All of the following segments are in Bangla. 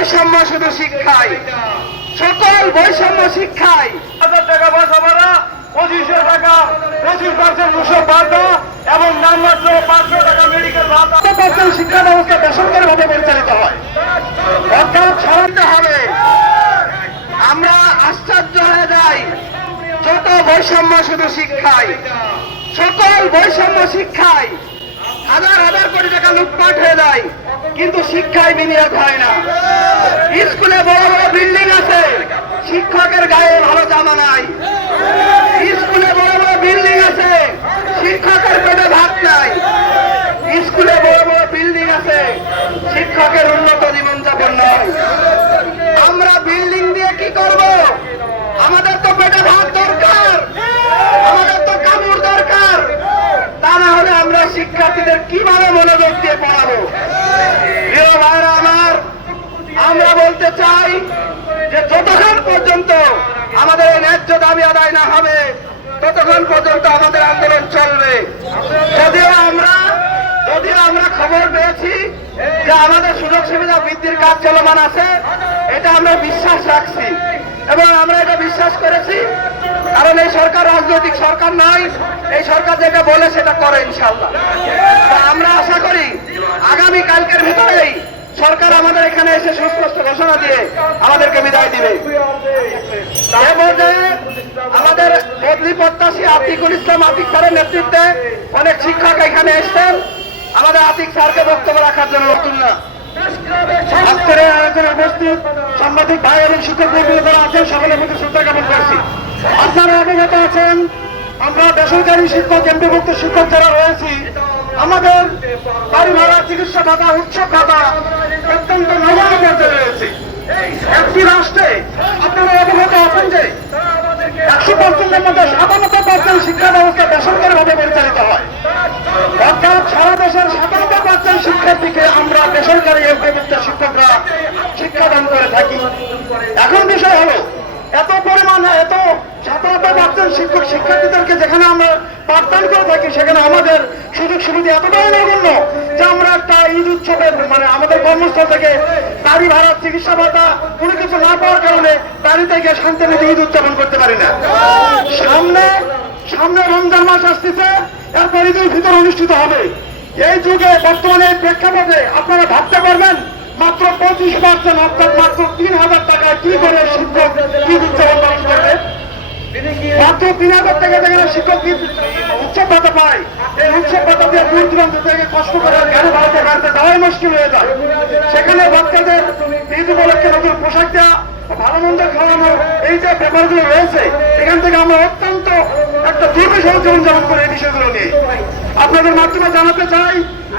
বৈষম্য শুধু শিক্ষায় সকল বৈষম্য শিক্ষায় হাজার টাকা বাসা ভাড়া পঁচিশশো টাকা পঁচিশ পার্সেন্ট মুসব ভাতা এবং নামমাত্র পাঁচশো টাকা মেডিকেল ভাতা। পার্সেন্ট শিক্ষা ব্যবস্থা বেসরকারি ভাবে পরিচালিত হয়। অর্থাৎ সরাতে হবে। আমরা আশ্চর্য হয়ে যাই। যত বৈষম্য শুধু শিক্ষায় সকল বৈষম্য শিক্ষায় হাজার হাজার কোটি টাকা লুটপাট হয়ে যায়। কিন্তু শিক্ষায় বিনিয়োগ হয় না। স্কুলে বড় বড় বিল্ডিং আছে, শিক্ষকের গায়ে ভালো জামা নাই। স্কুলে বড় বড় বিল্ডিং আছে শিক্ষকের পেটে ভাত নাই স্কুলে বড় বড় বিল্ডিং আছে শিক্ষকের উন্নত জীবনযাপন নয় আমরা বিল্ডিং দিয়ে কি করব আমাদের তো পেটে ভাত দরকার আমাদের তো কাপড় দরকার তা না হলে আমরা শিক্ষার্থীদের কীভাবে মনোযোগ দিয়ে পড়াবো প্রিয় ভাইরা আমার আমরা বলতে চাই যে যতক্ষণ পর্যন্ত আমাদের এই ন্যায্য দাবি আদায় না হবে, ততক্ষণ পর্যন্ত আমাদের আন্দোলন চলবে। যদিও আমরা যদিও আমরা খবর পেয়েছি যে আমাদের সুযোগ সুবিধা বৃদ্ধির কাজ চলমান আছে, এটা আমরা বিশ্বাস রাখছি। এবং আমরা এটা বিশ্বাস করেছি, কারণ এই সরকার রাজনৈতিক সরকার নয়, এই সরকার যেটা বলে সেটা করে ইনশাল্লাহ আমরা আশা করি আগামী কালকের ভিতরেই সরকার আমাদের এখানে এসে সুস্পষ্ট ঘোষণা দিয়ে আমাদেরকে বিদায় দিবে। আমাদের বদলি প্রত্যাশী আতিকুল ইসলাম আতিক স্যারের নেতৃত্বে অনেক শিক্ষক এখানে এসছেন। আমাদের আতিক স্যারকে বক্তব্য রাখার জন্য তুলনা আজকের সাংবাদিক ভাই এবং শিক্ষক আছেন, সকলের প্রতি শ্রদ্ধা জ্ঞাপন করছি। আপনারা অবগত আছেন আমরা বেসরকারি শিক্ষক এমপিভুক্ত শিক্ষক যারা রয়েছি, আমাদের বাড়ি ভাড়া চিকিৎসা ভাতা, উৎসব ভাতা অত্যন্ত নগণ্য পর্যায়ে রয়েছে। একটি রাষ্ট্রে আপনারা অবগত আছেন যে একশো পার্সেন্টের মধ্যে সাতানব্বই পার্সেন্ট শিক্ষা ব্যবস্থা বেসরকারি ভাবে পরিচালিত হয় অর্থাৎ সারা দেশের সাতানব্বই পার্সেন্ট শিক্ষার্থীকে আমরা বেসরকারি এমপিভুক্ত শিক্ষকরা শিক্ষাদান করে থাকি এখন বিষয় হলো এত পরিমাণে এত সাতানব্বই পার্সেন্ট শিক্ষক শিক্ষার্থীদেরকে যেখানে আমরা পাঠদান করে থাকি, সেখানে আমাদের সুযোগ সুবিধা এতটাই নগণ্য যে আমরা একটা ঈদ উৎসবের মানে আমাদের কর্মস্থল থেকে গাড়ি ভাড়া, চিকিৎসা ভাতা, কোনো কিছু না পাওয়ার কারণে বাড়িতে গিয়ে শান্তিনিতে ঈদ উদযাপন করতে পারি না। সামনে সামনে রমজান মাস আসতেছে, এরপর ঈদুল ফিতর অনুষ্ঠিত হবে। এই যুগে, বর্তমানে প্রেক্ষাপটে আপনারা ভাবতে পারবেন, মাত্র পঁচিশ পার্সেন্ট অর্থাৎ মাত্র তিন হাজার টাকায় কি করে শিক্ষক ঈদ উদযাপন পালন করবে? মাত্র তিন হাজার টাকা করে যায়। সেখানে বাচ্চাদের ঈদ উপলক্ষে নতুন পোশাক দেওয়া ভালো মন্দ খাওয়ানো এই যে ব্যাপারগুলো রয়েছে, এখান থেকে আমরা অত্যন্ত একটা দুর্বিষহ জীবনযাপন করে এই বিষয়গুলো নিয়ে। আপনাদের মাধ্যমে জানাতে চাই,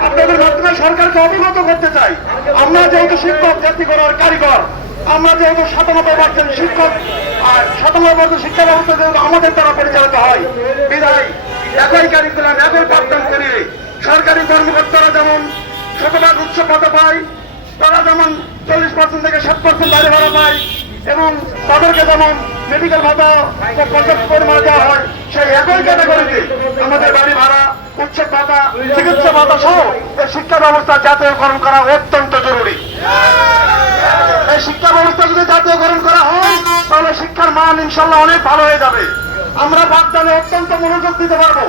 আপনাদের মাধ্যমে সরকারকে অবগত করতে চাই। আমরা যেহেতু শিক্ষক, জাতি করার কারিগর, আমরা যেহেতু সাতানব্বই পার্সেন্ট শিক্ষক আর সাতানব্বই পার্সেন্ট শিক্ষা ব্যবস্থা যেহেতু আমাদের দ্বারা পরিচালিত হয়, বিদায়। একই কারিকুলাম একই পাঠদান করি সরকারি কর্মকর্তারা যেমন শতভাগ উৎসব ভাতা পায়, তারা যেমন চল্লিশ পার্সেন্ট থেকে ষাট পার্সেন্ট বাইরে ভাড়া পায় এবং তাদেরকে যেমন মেডিকেল ভাতা পর্যাপ্ত পরিমাণে দেওয়া হয়, সেই একই ক্যাটাগরিতে আমাদের বাড়ি ভাড়া উচ্চ ভাতা, চিকিৎসা ভাতা সহ এই শিক্ষা ব্যবস্থা জাতীয়করণ করা অত্যন্ত জরুরি। এই শিক্ষা ব্যবস্থা যদি জাতীয়করণ করা হয় তাহলে শিক্ষার মান ইনশাল্লাহ অনেক ভালো হয়ে যাবে। আমরা বাগদানে অত্যন্ত মনোযোগ দিতে পারব।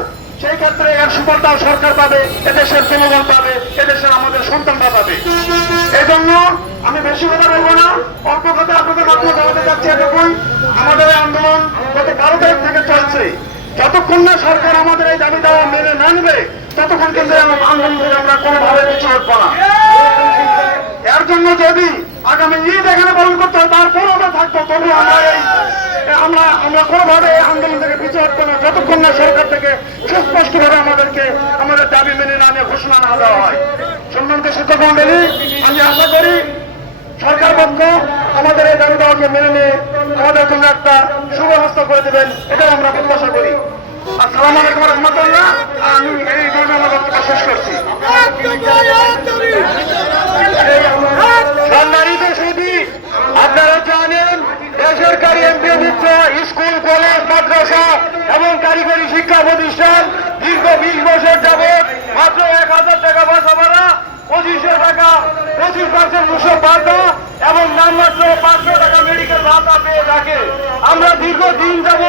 সেই ক্ষেত্রে এর সুফলটা সরকার পাবে, এদেশের জনগণ পাবে, এদেশের আমাদের সন্তানরা পাবে। এই জন্য আমি বেশি কথা বলব না, অল্প কথা আপনাদের মাধ্যমে জানাতে চাচ্ছি এটুকুই আমাদের এই আন্দোলন গত বারো তারিখ থেকে চলছে। যতক্ষণ না সরকার আমাদের এই দাবি দেওয়া মেনে না নেবে, ততক্ষণ কিন্তু আন্দোলন থেকে আমরা কোনোভাবে পিছু হটবো না এর জন্য যদি আগামী ঈদ এখানে পালন করতে হয় তারপর আমরা থাকব তবু আমরা এই আমরা আমরা কোনোভাবে এই না। যতক্ষণ না সরকার থেকে সুস্পষ্টভাবে আমাদেরকে আমাদের দাবি মেনে না নিয়ে ঘোষণা না দেওয়া হয়। সম্মানিত শিক্ষক মন্ডলী, আমি আশা করি সরকার পক্ষ আমাদের এই দাবি দেওয়াকে মেনে নিয়ে আমাদের জন্য একটা সুব্যবস্থা করে দেবেন এটাও আমরা প্রত্যাশা করি। আসসালামু আলাইকুম রহমতুল্লাহ। আমি শিক্ষা প্রতিষ্ঠান দীর্ঘ বিশ বছর যাবে মাত্র এক হাজার টাকা বাসা ভাড়া, পঁচিশশো টাকা, পঁচিশ পার্সেন্ট দুশো ভাতা এবং নাম মাত্র পাঁচশো টাকা মেডিকেল ভাতা পেয়ে থাকে। আমরা দীর্ঘ দিন যাব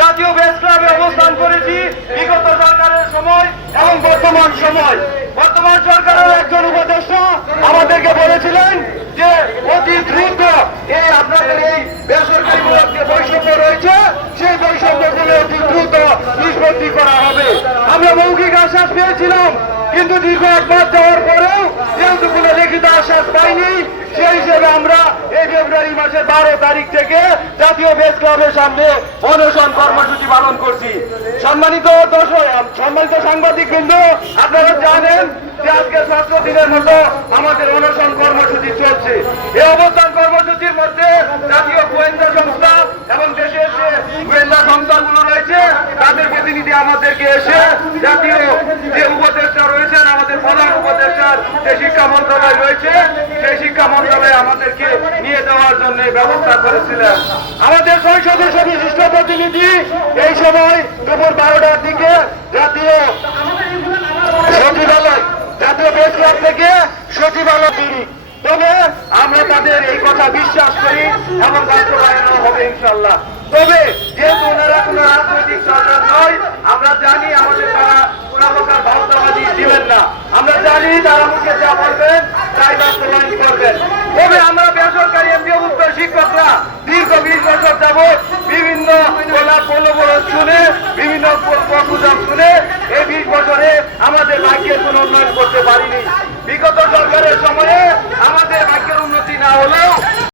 জাতীয় বেস ক্লাবে অবস্থান করেছি, বিগত সরকারের সময় এবং বর্তমান সময়। বর্তমান সরকারের একজন উপদেষ্টা আমাদেরকে বলেছিলেন যে, অতি দ্রুত এই আপনাদের এই কিন্তু দীর্ঘ এক যাওয়ার পরেও যেহেতু কোনো লিখিত আশ্বাস পাইনি। সেই হিসেবে আমরা এই ফেব্রুয়ারি মাসের বারো তারিখ থেকে জাতীয় প্রেস ক্লাবের সামনে অনশন কর্মসূচি পালন করছি। সম্মানিত দর্শক, সম্মানিত সাংবাদিক বিন্দু, আপনারা জানেন যে আজকে সতেরো দিনের মতো আমাদের অনশন কর্মসূচি চলছে। এই অবস্থান কর্মসূচির মধ্যে জাতীয় গোয়েন্দা সংস্থা এবং দেশের যে গোয়েন্দা সংস্থাগুলো রয়েছে, তাদের প্রতিনিধি আমাদেরকে এসে জাতীয় যে উপদেষ্টা উপদেষ্টার যে শিক্ষা মন্ত্রণালয় রয়েছে, সেই শিক্ষা মন্ত্রণালয় আমাদেরকে নিয়ে যাওয়ার জন্য ব্যবস্থা করেছিলেন। আমাদের ছয় সদস্য বিশিষ্ট প্রতিনিধি এই সময় দুপুর বারোটার দিকে জাতীয় সচিবালয়, জাতীয় প্রেস ক্লাব থেকে সচিবালয় ফিরি তবে আমরা তাদের এই কথা বিশ্বাস করি এবং বাস্তবায়ন হবে ইনশাল্লাহ তবে যেহেতু ওনারা কোনো